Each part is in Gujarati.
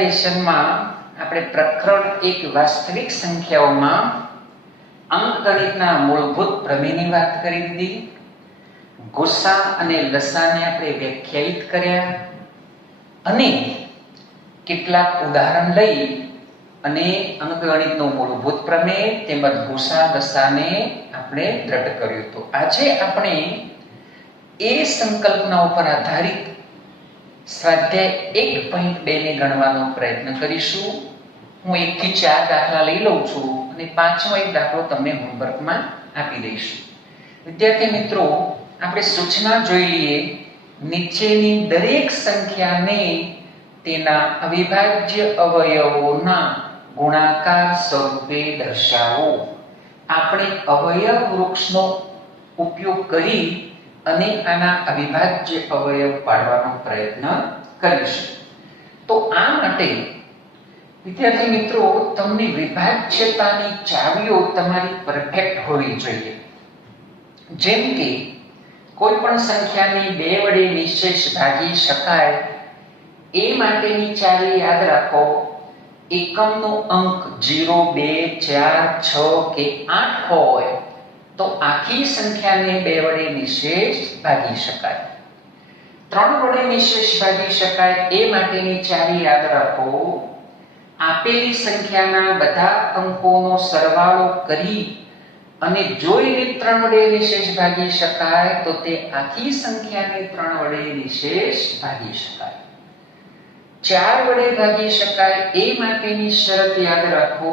લેશનમાં આપણે પ્રકરણ 1 વાસ્તવિક સંખ્યાઓમાં અંકગણિતના મૂળભૂત પ્રમેયની વાત કરી દીધી. ગુસા અને લસાને આપણે વ્યાખ્યાયિત કર્યા અને કેટલાક ઉદાહરણ લઈ અને અંકગણિતનું મૂળભૂત પ્રમેય તેમજ ગુસા લસાને આપણે દ્રઢ કર્યું હતું. આજે આપણે એ સંકલ્પના ઉપર આધારિત સ્વાધ્યાય 1.2 ને ગણવાનો પ્રયત્ન કરીશું. હું 1 થી 4 દાખલા લઈ લઉં છું અને પાંચમો એક દાખલો તમને હોમવર્કમાં આપી દઈશું. વિદ્યાર્થી મિત્રો, આપણે સૂચના જોઈ લઈએ. નીચેની દરેક સંખ્યાને તેના અવિભાજ્ય અવયવોના ગુણાકાર સ્વરૂપે દર્શાવો. આપણે અવયવ વૃક્ષનો ઉપયોગ કરી અને આના અવિભાજ્ય અવયવ પાડવાનો પ્રયત્ન કરીશું. તો આ માટે વિદ્યાર્થી મિત્રો, તમને વિભાજ્યતાની ચાવીઓ તમારી પરફેક્ટ હોવી જોઈએ. જેમ કે કોઈ પણ સંખ્યાને 2 વડે નિશેષ ભાગી શકાય એ માટેની ચાવી યાદ રાખો. એકમનો અંક 0, 2, 4, 6 કે 8 હોય તો આખી સંખ્યાને 2 વડે નિશેષ ભાગી શકાય. 3 વડે નિશેષ ભાગી શકાય એ માટેની ચાવી યાદ રાખો. આપેલી સંખ્યાના બધા અંકોનો સરવાળો કરી અને જો એને 3 વડે નિશેષ ભાગી શકાય તો તે આખી સંખ્યાને 3 વડે નિશેષ ભાગી શકાય. 4 વડે ભાગી શકાય એ માટેની શરત યાદ રાખો.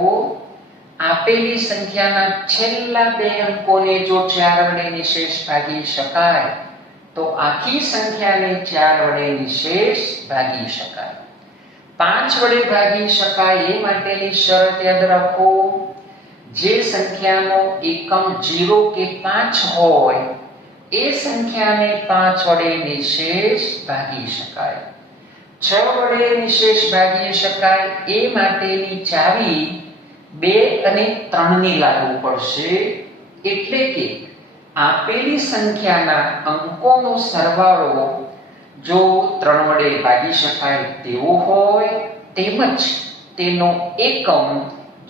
આપેલી સંખ્યાના છેલ્લા 2 અંકોને જો 4 વડે નિશેષ ભાગી શકાય તો આખી સંખ્યાને 4 વડે નિશેષ ભાગી શકાય. 5 વડે ભાગી શકાય એ માટેની શરત યાદ રાખો. જે સંખ્યાનો એકમ 0 કે 5 હોય એ સંખ્યાને 5 વડે નિશેષ ભાગી શકાય. 6 વડે નિશેષ ભાગી શકાય એ માટેની ચાવી 2 અને 3 ની લાગુ પડશે. એટલે કે આપેલી સંખ્યાના અંકોનો સરવાળો જો 3 વડે ભાગી શકાય તેવો હોય તેમજ તેનો એકમ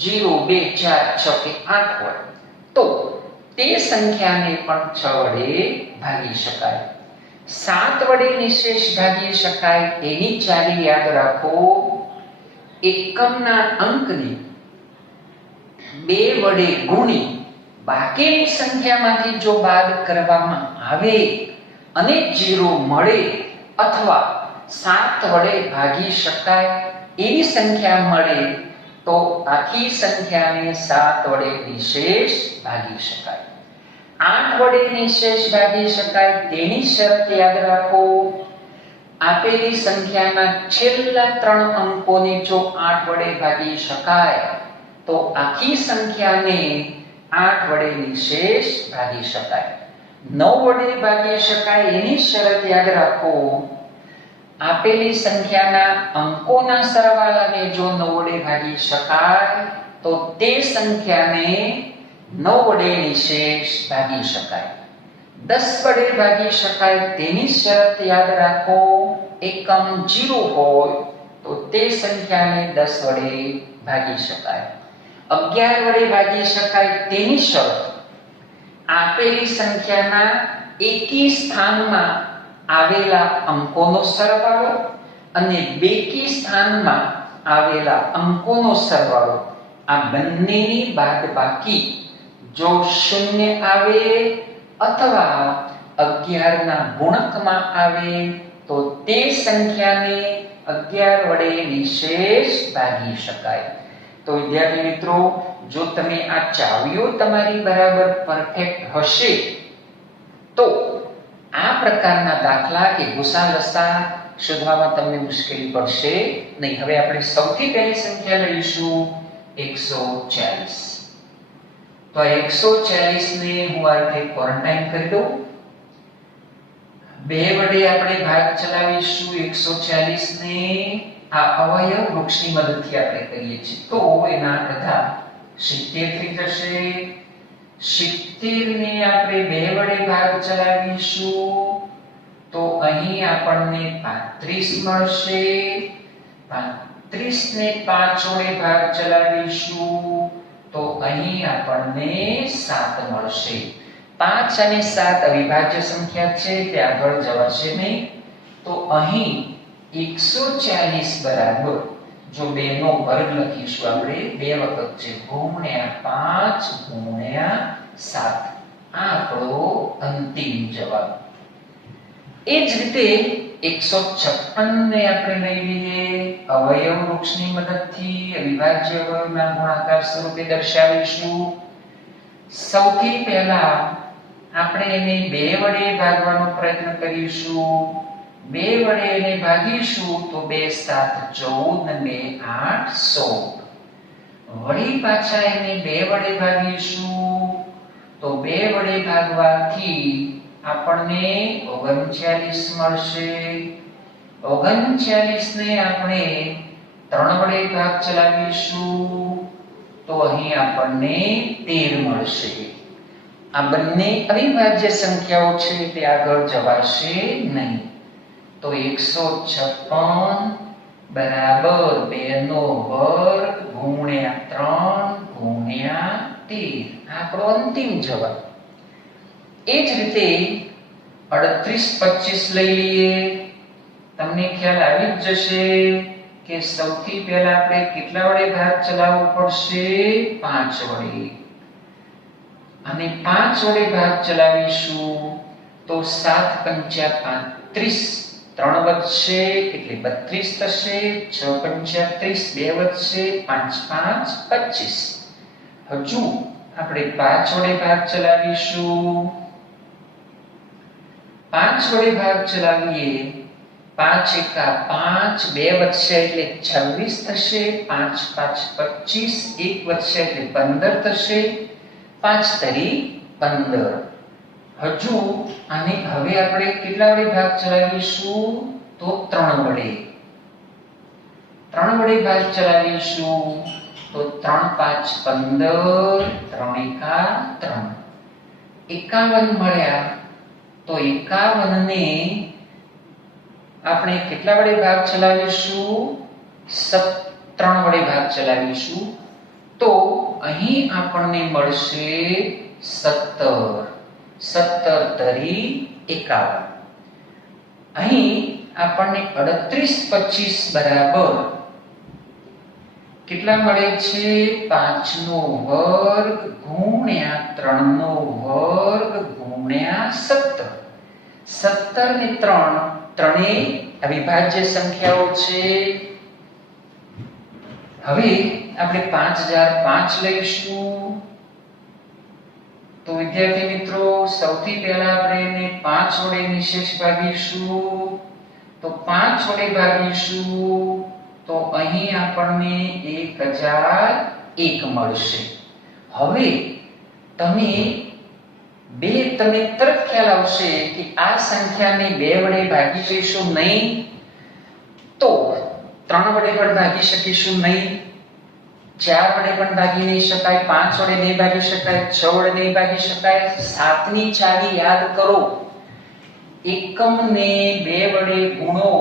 0, 2, 4, 6 કે 8 હોય તો તે સંખ્યાને પણ 6 વડે ભાગી શકાય. 7 વડે નિશેષ ભાગી શકાય એની ચાવી યાદ રાખો. એકમના અંકને 2 વડે ગુણી બાકીની સંખ્યામાંથી જો બાદ કરવામાં આવે અને 0 મળે અથવા 7 વડે ભાગી શકાય એવી સંખ્યા મળે તો આખી સંખ્યાને 7 વડે નિશેષ ભાગી શકાય. 8 વડે નિશેષ ભાગી શકાય તેની શરત યાદ રાખો. આપેલી સંખ્યાના છેલ્લા 3 અંકોને જો 8 વડે ભાગી શકાય તો આખી સંખ્યાને 8 વડે નિશેષ ભાગી શકાય. 9 વડે ભાગી શકાય એની શરત યાદ રાખો. આપેલી સંખ્યાના અંકોના સરવાળાને જો 9 વડે ભાગી શકાય તો તે સંખ્યાને 9 વડે નિશેષ ભાગી શકાય. 10 વડે ભાગી શકાય તેની શરત યાદ રાખો. એકમ 0 હોય તો તે સંખ્યાને 10 વડે ભાગી શકાય. 11 વડે ભાગી શકાય તેની શરત આપેલી સંખ્યાના એકી સ્થાનમાં આવેલા અંકોનો સરવાળો અને બેકી સ્થાનમાં આવેલા અંકોનો સરવાળો આ બંનેની બાદબાકી જો 0 આવે અથવા 11 ના ગુણકમાં આવે તો તે સંખ્યાને 11 વડે નિશેષ ભાગી શકાય. તો વિદ્યાર્થી મિત્રો, જો તમે આ ચાવીઓ તમારી બરાબર પરફેક્ટ હશે તો આ પ્રકારના દાખલા કે ગુસા લસા શોધવામાં તમને મુશ્કેલી પડશે નહીં. હવે આપણે સૌથી પહેલી સંખ્યા લઈશું 140. તો 140 ને હું આ રીતે ક્વોરન્ટાઇન કરી દઉં. 2 વડે આપણે ભાગ ચલાવીશું 140 ને. આ અવયવ વૃક્ષની મદદથી આપણે કરીએ છીએ તો એના બધા 70 થઈ જશે. 70 ને આપણે 2 વડે ભાગ ચલાવીશું તો અહીં આપણને 35 મળશે. 30 ને 5 વડે ભાગ ચલાવીશું તો અહીં આપણને 7 મળશે. 5 અને 7 અવિભાજ્ય સંખ્યા છે, તે આગળ જવાશે નહીં. તો અહીં 140 બરાબર, જો 2 નો વર્ગ લખીશું આપણે, 2 વખત છે, ગુણ્યા 5 ગુણ્યા 7. આ આપણો અંતિમ જવાબ. એ જ રીતે 156 ને આપણે લઈ લઈએ. અવયવ વૃક્ષની મદદથી અવિભાજ્ય અવયવના ગુણાકાર સ્વરૂપે દર્શાવીશું. સૌથી પહેલા આપણે એને 2 વડે ભાગવાનો પ્રયત્ન કરીશું. 2 વડે એને ભાગીશું તો 2 7 14 ને 2 8 16. વળી પાછા એને 2 વડે ભાગીશું તો 2 વડે ભાગવાથી આપણને 39 મળશે. 39 ને આપણે 3 વડે ભાગ ચલાવીશું તો અહીં આપણને 13 મળશે. આ બંને અવિભાજ્ય સંખ્યાઓ છે, તે આગળ જવાશે નહીં. તો 156 બરાબર 2 નો વર્ગ ગુણ્યા 3 ગુણ્યા 13. આપણો અંતિમ જવાબ. એ જ રીતે 38 25 લઈ લઈએ. તમને ખ્યાલ આવી જ જશે કે સૌથી પહેલા આપણે કેટલા વડે ભાગ ચલાવવો પડશે? 5 વડે. અને 5 વડે ભાગ ચલાવીશું તો 7 પંચા 35, 3 વધશે એટલે 32 થશે. 6 પંચા 30, 2 વધશે, 5 5 25. હજુ આપણે 5 વડે ભાગ ચલાવીશું. 5 વડે ભાગ ચલાવીએ, 5 એકા 5, 2 વધશે એટલે 26 થશે. 5 5 25, 1 વધશે એટલે 15 થશે. 5 તરી 15. હજુ આને હવે આપણે કેટલા વડે ભાગ ચલાવીશું? તો 3 વડે. 3 વડે ભાગ ચલાવીશું તો 3 5 15, 3 એકા 3. 51 મળ્યા. તો 51 ને આપણે કેટલા વડે ભાગ ચલાવીશું? 3 વડે ભાગ ચલાવીશું તો અહીં આપણને મળશે 17. 17 તરી 51. અહીં આપણને 38 25 બરાબર કેટલા મળે છે? 5 નો વર્ગ ગુણ્યા 3 નો વર્ગ ગુણ્યા 17. 17 ને 3, ત્રણેય અવિભાજ્ય સંખ્યાઓ છે. હવે આપણે 5005 લઈશું. તો વિદ્યાર્થી મિત્રો, સૌથી પહેલા આપણે એને 5 વડે નિશેષ ભાગીશું. તો 5 વડે ભાગીશું તો અહીં આપણને 1001 મળશે. હવે તમે તમને તરત ખ્યાલ આવશે કે આ સંખ્યાને 2 વડે ભાગી શકીશું નહીં, તો 3 વડે પણ ભાગી શકીશું નહીં, 4 વડે પણ ભાગી નહીં શકાય, 5 વડે નહીં ભાગી શકાય, 6 વડે નહીં ભાગી શકાય. 7 ની ચાવી યાદ કરો. એકમને 2 વડે ગુણો,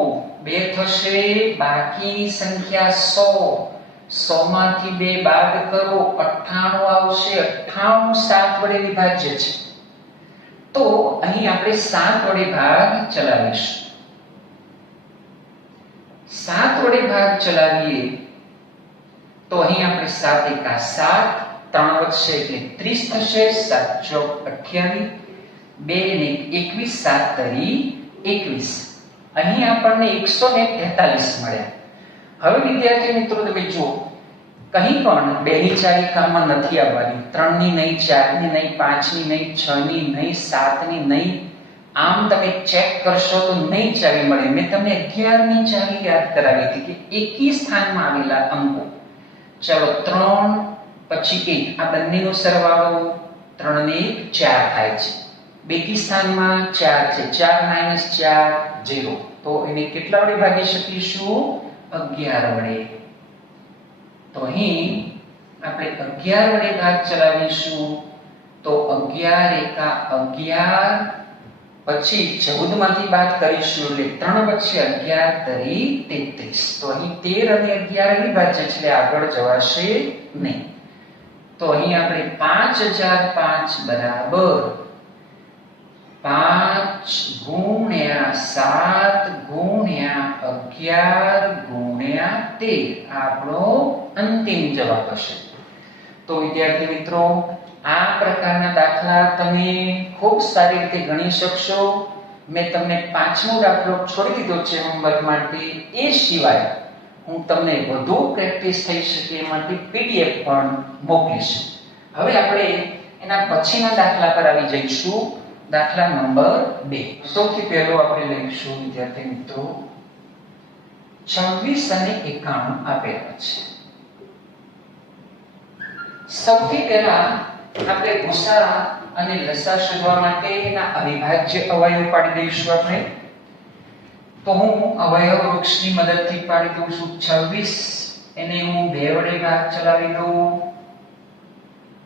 2 થશે. બાકીની સંખ્યા 100. 100 માંથી 2 બાદ કરો, 98 આવશે. 98 7 વડે વિભાજ્ય છે. તો અહીં આપણે 7 વડે ભાગ ચલાવીશું. 7 વડે ભાગ ચલાવીએ તો અહીં આપણે 7 એકા 7, 3 વધશે એટલે 30 થશે. 7 ચોક 28, 2 ને 21, 7 તરી 21. અહીં આપણને 143 મળ્યા. હવે વિદ્યાર્થી મિત્રો તમે જુઓ, કहीं પણ 2 ની ચાવી કામમાં નથી આવવાની. 3 ની નહીં, 4 ની નહીં, 5 ની નહીં, 6 ની નહીં, 7 ની નહીં. આમ તમે ચેક કરશો તો નહીં ચાવી મળે. મેં તમને 11 ની ચાવી યાદ કરાવી હતી કે એકી સ્થાનમાં આવેલા અંકો. ચલો 3 પછી 1, આ બંનેનો સરવાળો 3 ને 1 4 થાય છે. બેકી સ્થાનમાં 4 છે. 4 - 4 0. તો એને કેટલા વડે ભાગી શકીશું? 11 વડે. તો અહીં આપણે 11 વડે ભાગ ચલાવીશું તો 11 એકા 11, પછી 14 માંથી બાદ કરીશું એટલે 3 વચ્ચે 11 તરી 33. તો અહીં 13 અને 11 વિભાજ્ય છે એટલે આગળ જવાશે નહીં. તો અહીં આપણે 5005 બરાબર 5 ગુણ્યા 7 ગુણ્યા 11 ગુણ્યા 13 આપણો અંતિમ જવાબ હશે. તો વિદ્યાર્થી મિત્રો, આ પ્રકારના દાખલા તમે ખૂબ સારી રીતે ગણી શકશો. મેં તમને 5મો દાખલો છોડી દીધો છે હોમવર્ક માટે. એ સિવાય હું તમને વધુ પ્રેક્ટિસ થઈ શકે એ માટે PDF પણ મોકલીશ. હવે આપણે એના પછીના દાખલા પર આવી જઈશું. દાખલા નંબર 2. સૌથી પહેલો આપણે લઈશું વિદ્યાર્થી મિત્રો 26 અને 91 આપેલા છે. સૌથી પહેલા આપણે ગુસા અને લસા શોધવા માટે એના અવિભાજ્ય અવયવ પાડી દઈશું આપણે. તો હું અવયવ વૃક્ષની મદદથી પાડી દઉં છું. 26 એને હું 2 વડે ભાગ ચલાવી દઉં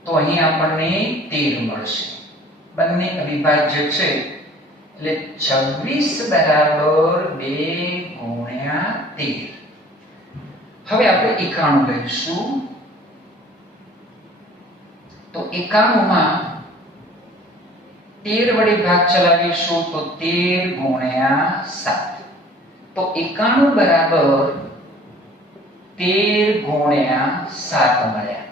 તો અહીં આપણને 13 મળશે. બંને અવિભાજ્ય છે એટલે 26 બરાબર 2 ગુણ્યા 13. હવે આપણે 91 લઈશું. તો 91 માં 13 વડે ભાગ ચલાવીશું તો 13 ગુણ્યા 7. તો 91 બરાબર 13 ગુણ્યા 7 મળ્યા.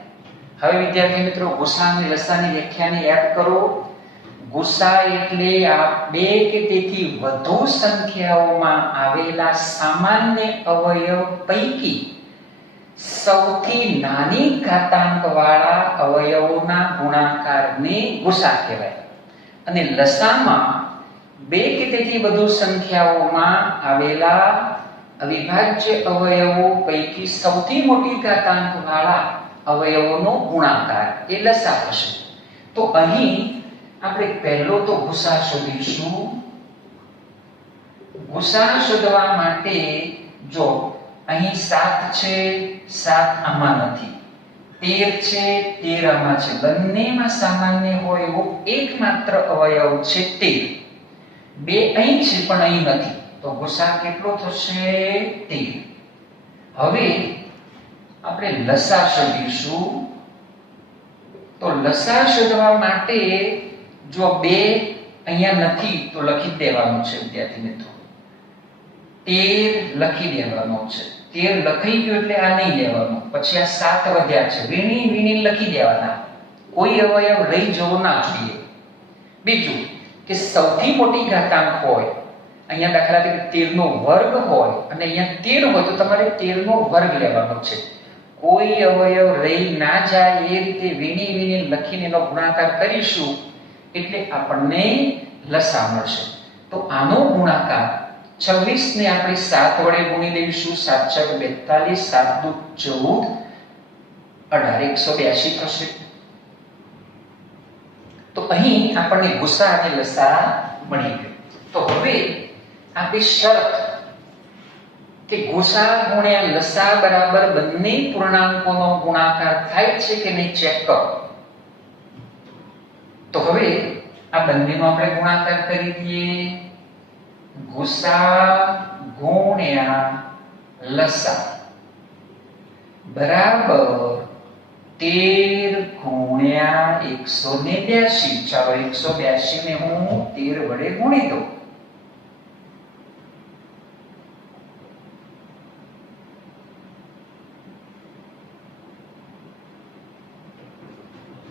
હવે વિદ્યાર્થી મિત્રો, ગુસા અને લસાની વ્યાખ્યાને યાદ કરો. ગુસા એટલે આ બે કે તેથી વધુ સંખ્યાઓમાં આવેલા સામાન્ય અવયવ પૈકી સૌથી નાની ઘાતાંક વાળા અવયવોના ગુણાકારને ગુસા કહેવાય. અને લસામાં બે કે તેથી વધુ સંખ્યાઓમાં આવેલા અવિભાજ્ય અવયવો પૈકી સૌથી મોટી ઘાતાંક વાળા અવયવોનો ગુણાકાર એ લસા હશે. તો અહીં આપણે પહેલો તો ગુસા શોધીશું. ગુસા શોધવા માટે જો અહીં 7 છે, 7 આમાં નથી. 13 છે, 13 આમાં છે. બંનેમાં સામાન્ય હોય એવો એકમાત્ર અવયવ છે 13. 2 અહીં છે પણ અહીં નથી. તો ગુસા કેટલો થશે? 13. હવે આપણે લસા શોધીશું. તો લસા શોધવા માટે જો 2 અહીંયા નથી તો લખી દેવાનું છે વિદ્યાર્થી મિત્રો. 13 લખી દેવાનો છે. 13 લખાઈ ગયું એટલે આ નહીં લેવાનું. પછી આ 7 વધ્યા છે, વીણી લખી દેવાના. કોઈ અવયવ રહી જવો ના જોઈએ. બીજું કે સૌથી મોટી ઘાતાંક હોય, અહીંયા દાખલા તરીકે 13 નો વર્ગ હોય અને અહીંયા 13 હોય તો તમારે 13 નો વર્ગ લેવાનો છે. કોઈ અવયવ રહી ના જાય એ રીતે વીણી લખીને એનો ગુણાકાર કરીશું એટલે આપણને લસા મળશે. તો આનો ગુણાકાર 26 ને આપણે 7 વડે ગુણી દઈશું. 7 × 42, 7 × 14, 182 થશે. તો અહીં આપણને ગુસા અને લસા મળી ગયો. તો હવે આપણી શરત કે ગુસા ગુણ્યા લસા બરાબર બંને પૂર્ણાંકોનો ગુણાકાર થાય છે કે નહીં ચેક કરો. તો હવે આ બંનેનો આપણે ગુણાકાર કરી દઈએ. ગુસા ગુણ્યા લસા બરાબર 13 ગુણ્યા 182. ચાલો 182 ને હું 13 વડે ગુણી દઉં.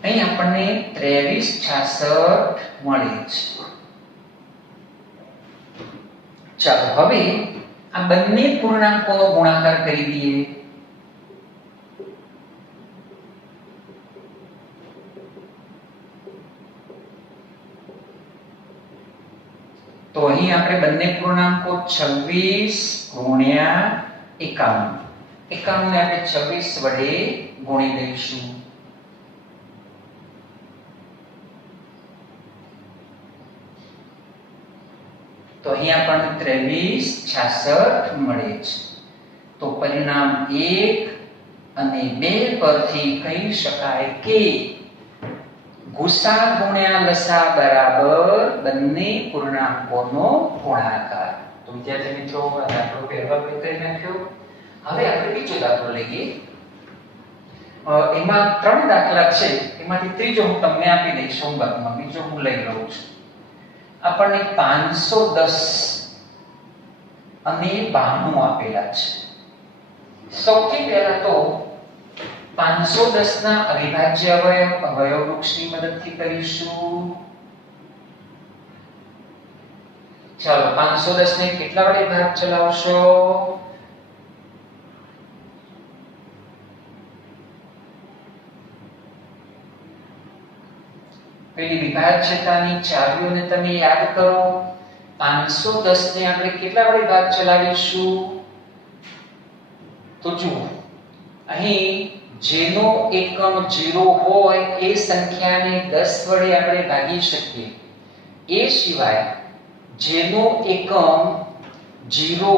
અહીં આપણને 2366 મળે છે. ચાલો હવે આ બંને પૂર્ણાંકોનો ગુણાકાર કરી દઈએ. તો અહીં આપણે બંને પૂર્ણાંકો 26 ગુણ્યા 51. 51 ને આપણે 26 વડે ગુણી દઈશું. તો અહીં આપણને 2366 મળે છે. તો પરિણામ 1 અને 2 પરથી કહી શકાય કે ગુસા ગુણ્યા લસા બરાબર બંને પૂર્ણાંકોનો ગુણાકાર. તો વિદ્યાર્થી મિત્રો આ દાખલો પહેલા આપણે કરી નાખ્યો. હવે આપણે બીજો દાખલો લઈએ. એમાં 3 દાખલા છે, એમાંથી ત્રીજો હું તમને આપી દઈશ હોમવર્કમાં, બીજો હું લઈ લઉં છું. આપણને 510 અને 92 આપેલા છે. સૌથી પહેલા તો 510 ના અવિભાજ્ય અવયવ વૃક્ષની મદદથી કરીશું. ચાલો 510 ને કેટલા વડે ભાગ ચલાવશો? પેલી વિભાજ્યતાની ચાવીઓને તમે યાદ કરો. 510 ને આપણે કેટલા વડે ભાગ ચલાવીશું? તો જુઓ, અહીં જેનો એકમ 0 હોય એ સંખ્યાને 10 વડે આપણે ભાગી શકીએ. એ સિવાય જેનો એકમ 0,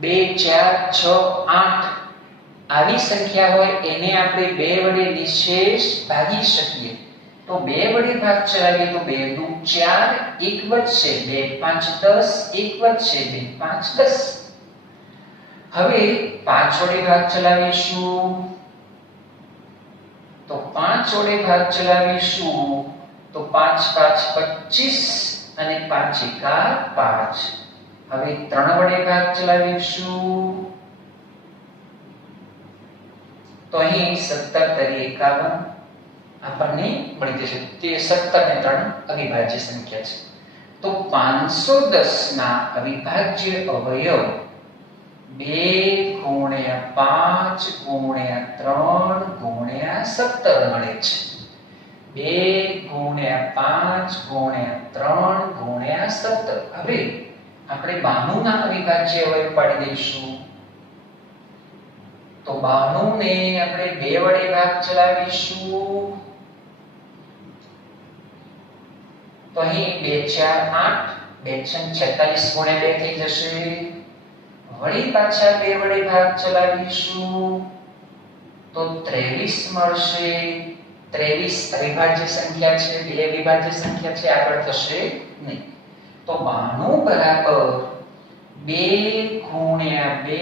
2, 4, 6, 8 આવી સંખ્યા હોય એને આપણે 2 વડે નિશેષ ભાગી શકીએ. તો 2 વડે ભાગ ચલાવીએ તો 2 દુ 4, 1 વધશે, 2 5 10, 1 વધશે, 2 5 10. હવે 5 વડે ભાગ ચલાવીશું. તો 5 વડે ભાગ ચલાવીશું તો 5 5 25 અને 5 એકા 5. હવે 3 વડે ભાગ ચલાવીશું તો અહીં 17 તરી 51 આપણને મળી જશે. તે 17 ને 3 અવિભાજ્ય સંખ્યા છે. તો 510 ના અવિભાજ્ય અવયવ 2 ગુણ્યા 5 ગુણ્યા 3 ગુણ્યા 17 મળે છે. 2 ગુણ્યા 5 ગુણ્યા 3 ગુણ્યા 17. હવે આપણે 92 ના અવિભાજ્ય અવયવ પાડી દઈશું. તો 92 ને આપણે 2 વડે ભાગ ચલાવીશું. તો અહીં 2 4 8, 2 6 46 ગુણ્યા 2 થઈ જશે. વળી પાછા 2 વડે ભાગ ચલાવીશું તો 23 મળશે. 23 અવિભાજ્ય સંખ્યા છે, 2 અવિભાજ્ય સંખ્યા છે, આગળ થશે નહીં. તો 92 બરાબર 2 ગુણ્યા 2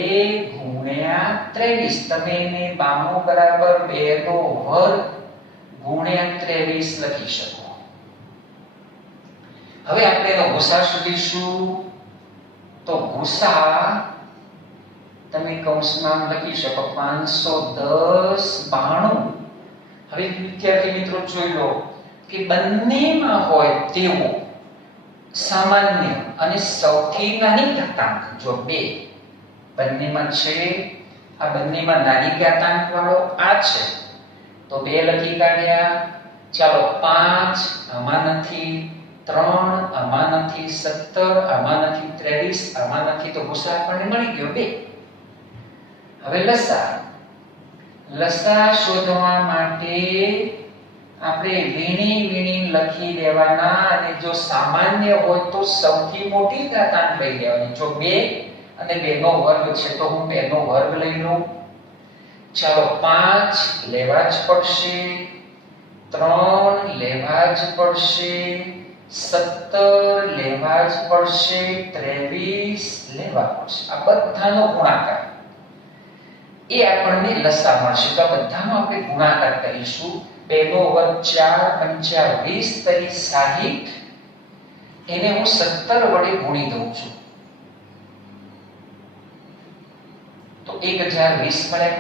ગુણ્યા 23. તમે એને 92 બરાબર 2 નો વર્ગ ગુણ્યા 23 લખી શકો. હવે આપણે એનો ગુસા શોધીશું. તો ગુસા તમે કૌંસમાં લખી શકો 510 92. હવે વિદ્યાર્થી મિત્રો જોઈ લો કે બંનેમાં હોય તેવો સામાન્ય અને સૌથી નાની ઘાતાંક જો 2 બંનેમાં છે. આ બંનેમાં નાની ઘાતાંક વાળો આ છે તો 2 લખી કાઢ્યા. ચાલો 5 આમાં નથી, 3 આમાં નથી, 17 આમાં નથી, 23 આમાં નથી. તો ગુસા આપણને મળી ગયો 2. હવે લસા શોધવા માટે આપણે વીણી લખી દેવાના અને જો સામાન્ય હોય તો સૌથી મોટી ઘાતાંક લઈ લેવાની. જો 2 અને 2 નો વર્ગ છે તો હું 2 નો વર્ગ લઈ લઉં. ચાલો 5 લેવા જ પડશે, 3 લેવા જ પડશે, 17 લેવા જ પડશે, 23 લેવા પડશે. આ બધાનો ગુણાકાર એ આપણને લસા મળશે. તો બધાનો આપણે ગુણાકાર કરીશું. 2 નો વર્ગ 4 5 20 તરી 60. એને હું 17 વડે ગુણી દઉં છું તો 1020 મળે.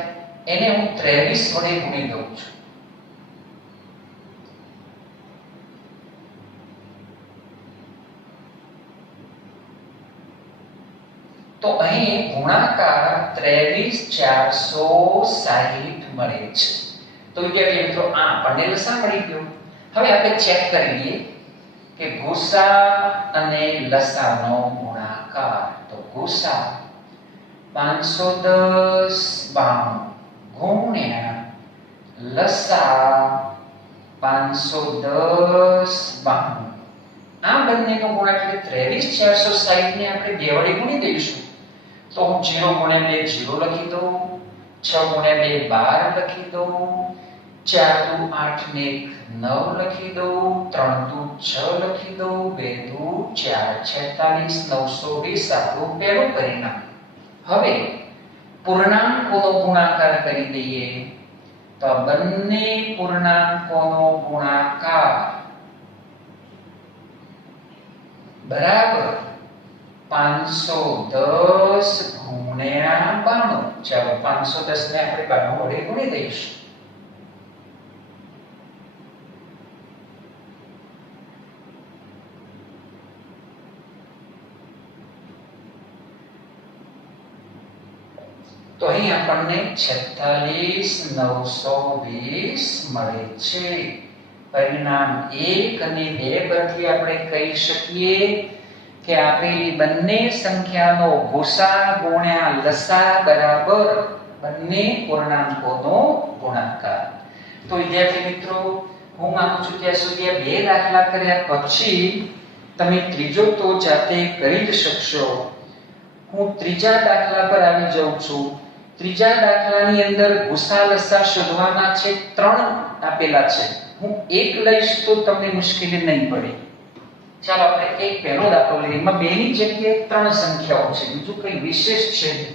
એને હું 23 વડે ગુણી દઉં છું તો અહીં ગુણાકાર 23460 મળે છે. તો વિદ્યાર્થી મિત્રો આ આપણને લસા મળી ગયો. હવે આપણે ચેક કરી લઈએ કે ગુસા અને લસાનો ગુણાકાર. તો ગુસા 510 ગુણ્યા લસા 510 આ બંનેનો ગુણાકાર એટલે 23460 ને આપણે 2 વડે ગુણી દઈશું. તો હું 0 ગુણ્યા 2 0 લખી દઉં, 6 ગુણ્યા 2 12 લખી દઉં, 4 દુ 8 ને 1 9 લખી દઉં, 3 દુ 6 લખી દઉં, 2 દુ 4 46 920 આપણું પહેલું પરિણામ. હવે પૂર્ણાંકોનો ગુણાકાર કરી દઈએ તો બંને પૂર્ણાંકોનો ગુણાકાર બરાબર 510 ગુણ્યા 92. ચાલો 510 ને આપણે 92 વડે ગુણી દઈશું. તો અહીં આપણને 46920 મળે છે. પરિણામ 1 અને 2 પરથી આપણે કહી શકીએ કે આપેલી બંને સંખ્યાનો ગુસા ગુણ્યા લસા બરાબર બંને પૂર્ણાંકોનો ગુણાકાર. તો વિદ્યાર્થી મિત્રો, હું માનું છું ત્યાં સુધી આ 2 દાખલા કર્યા પછી તમે ત્રીજો તો જાતે કરી જ શકશો. હું ત્રીજા દાખલા પર આવી જાઉં છું. ત્રીજા દાખલાની અંદર ગુસા લસા શોધવાના છે. 3 આપેલા છે. હું 1 લઈશ તો તમને મુશ્કેલી નહીં પડે. ચાલો આપણે એક પહેલો દાખલો લઈએ. એમાં 2 ની જગ્યાએ 3 સંખ્યાઓ છે, બીજું કંઈ વિશેષ છે નહીં.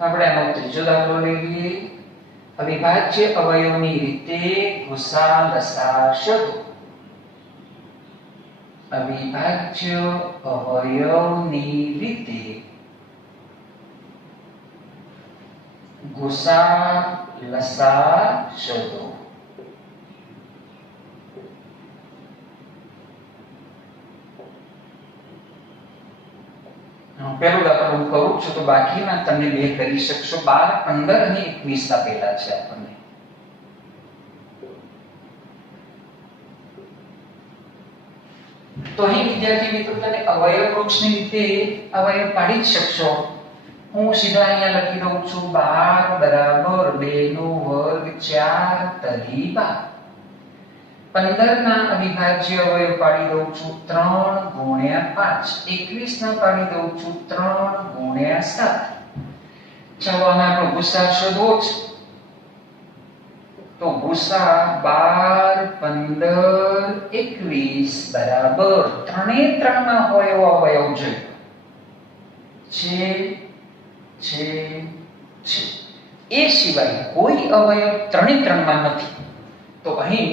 આપણે આનો ત્રીજો દાખલો લઈએ. અવિભાજ્ય અવયવની રીતે ગુસા લસા શોધો. અવિભાજ્ય અવયવની રીતે ગુસા લસા શોધો. પહેલો દાખલો હું કરું છું તો બાકીના તમે 2 કરી શકશો. 12 15 અને 21 આપેલા છે આપણને. તો અહીં વિદ્યાર્થી મિત્રો તમે અવયવ વૃક્ષની રીતે અવયવ પાડી જ શકશો. હું સીધા અહીંયા લખી દઉં છું 12 બરાબર 2 નો વર્ગ 4 તરી 12. 15 ના અવિભાજ્ય અવયવ પાડી દઉં છું 3 ગુણ્યા 5. 21 ના પાડી દઉં છું 3 ગુણ્યા 7. ચાલો આનો આપણો ગુસા શોધવો છે. તો ગુસા 12 15 21 બરાબર 3 માં હોય એવો અવયવ જોઈએ છે. એ સિવાય કોઈ અવયવ 3 માં નથી. તો અહીં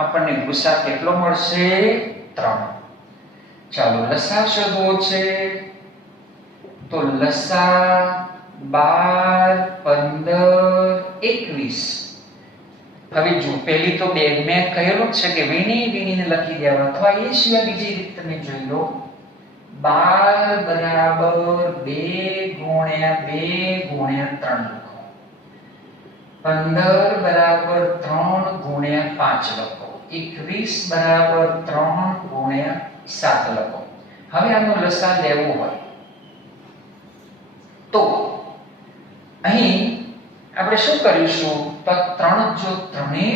આપણને ગુસા કેટલો મળશે? 3. ચાલો લસા શોધવો છે. તો લસા 12 15 21. હવે જો પહેલી તો બે મેં કહેલું છે કે વીણીને લખી દેવા, અથવા એ સિવાય બીજી રીત તમે જોઈ લો. 12 બરાબર 2 ગુણ્યા 2 ગુણ્યા 3 લખો. 15 બરાબર 3 ગુણ્યા 5 લખો. 21 બરાબર 3 ગુણ્યા 7 લખો. હવે આનો લસા લેવો હોય તો અહીં આપણે શું કરીશું? તો 3 જો 3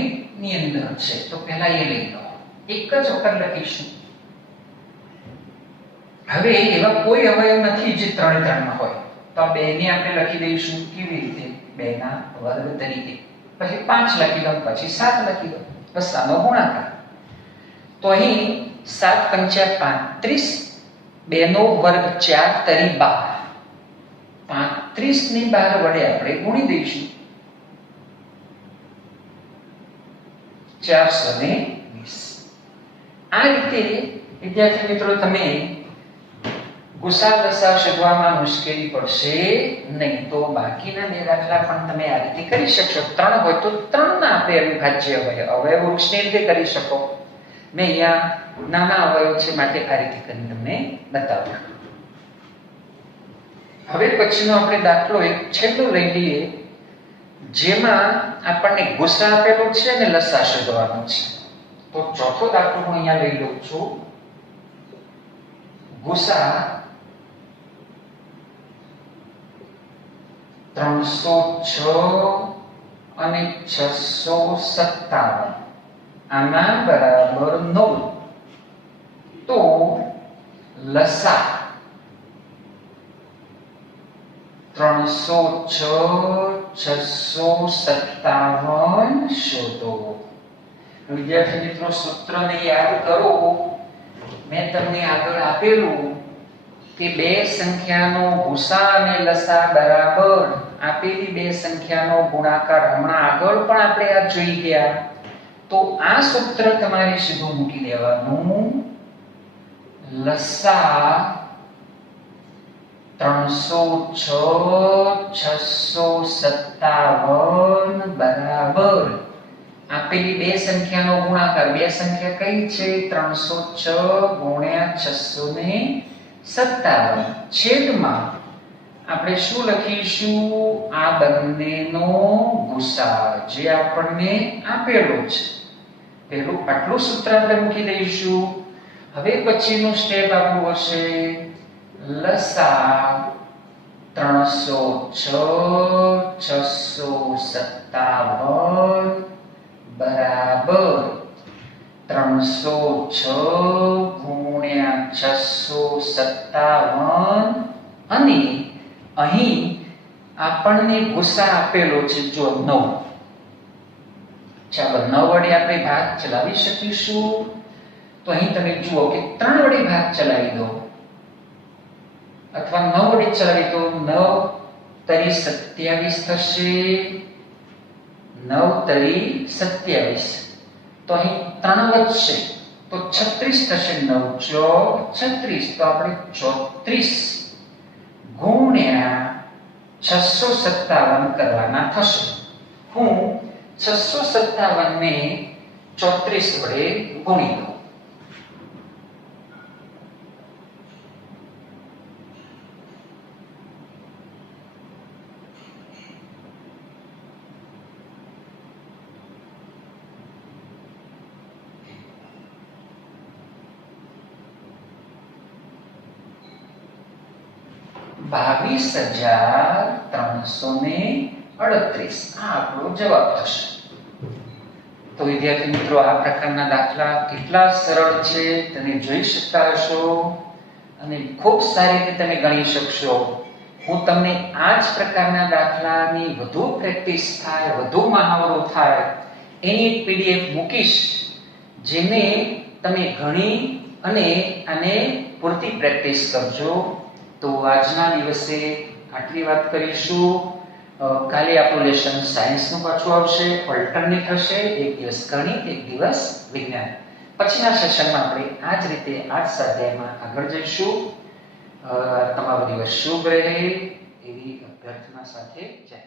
ની અંદર છે તો પહેલા એ લઈ લો, એક જ વખત લખીશું. હવે એવા કોઈ અવયવ નથી જે 3 માં હોય, તો આ 2 ને આપણે લખી દઈશું કેવી રીતે? 2 ના વર્ગ તરીકે. પછી 5 લખી દો, પછી 7 લખી દો, બસ આનો ગુણાકાર. તો અહીં 7 પંચા 35, 2 નો વર્ગ 4 તરી 12. 35 ની 12 વડે આપણે ગુણી દઈશું. 420. આ રીતે વિદ્યાર્થી મિત્રો તમે ગુસા લસા શોધવામાં મુશ્કેલી પડશે નહીં. તો બાકીના 2 દાખલા પણ તમે આ રીતે કરી શકશો. 3 હોય તો 3 ના આપણે અવિભાજ્ય અવયવ વૃક્ષની રીતે કરી શકો. મેં અહીંયા નાના અવયવ છે માટે આ રીતે કરીને તમને બતાવ્યું. હવે પછીનો આપણે દાખલો એક છેલ્લો લઈ લઈએ, જેમાં આપણને ગુસા આપેલો છે અને લસા શોધવાનો છે. તો ચોથો દાખલો હું અહીંયા લઈ લઉં છું. ગુસા 306 અને 657 આના બરાબર 9. તો લસા 306 657 શોધો. વિદ્યાર્થી મિત્રો, સૂત્રને યાદ કરો. મેં તમને આગળ આપેલું કે બે સંખ્યાનો ગુસા અને લસા બરાબર આપેલી બે સંખ્યાનો ગુણાકાર. હમણાં આગળ પણ આપણે આ જોઈ ગયા. તો આ સૂત્ર તમારે સીધું મૂકી દેવાનું. લસા 306 657 બરાબર આપેલી બે સંખ્યાનો ગુણાકાર. બે સંખ્યા કઈ છે? 306 ગુણ્યા 657 છેદમાં આપણે શું લખીશું? આ બંનેનો ગુસા, જે આપણને આપેલો છે. પેલું આટલું સૂત્ર આપણે મૂકી દઈશું. હવે પછીનું સ્ટેપ આપણું હશે લસા 306 657 બરાબર 306 ગુણ્યા 657 અને અહીં આપણને ગુસા આપેલો છે જો 9. ચાલો 9 વડે આપણે ભાગ ચલાવી શકીશું. તો અહીં તમે જુઓ કે 3 વડે ભાગ ચલાવી દો અથવા 9 વડે ચલાવી દો. 9 તરી 27 થશે. 9 તરી 27. તો અહીં 3 વધશે તો 36 થશે. 9 ચોક 36. તો આપણે 34 ગુણ્યા 657 કરવાના થશે. હું 657 ને 34 વડે ગુણી દઉં. ₹22,338 આ આપણો જવાબ થશે. તો વિદ્યાર્થી મિત્રો, આ પ્રકારના દાખલા કેટલા સરળ છે તમે જોઈ શકતા હશો અને ખૂબ સારી રીતે તમે ગણી શકશો. હું તમને આ જ પ્રકારના દાખલાની વધુ પ્રેક્ટિસ થાય, વધુ મહાવરો થાય એની એક PDF મૂકીશ, જેને તમે ગણી અને આને પૂરતી પ્રેક્ટિસ કરજો. તો આજના દિવસે આટલી વાત કરીશું. કાલે આપણું લેસન સાયન્સનું પાછું આવશે, ઓલ્ટરનેટ હશે. એક દિવસ ગણિત, એક દિવસ વિજ્ઞાન. પછીના સેશનમાં આપણે આ જ રીતે આ જ સ્વાધ્યાયમાં આગળ જઈશું. તમારો દિવસ શુભ રહે એવી અભ્યર્થના સાથે જય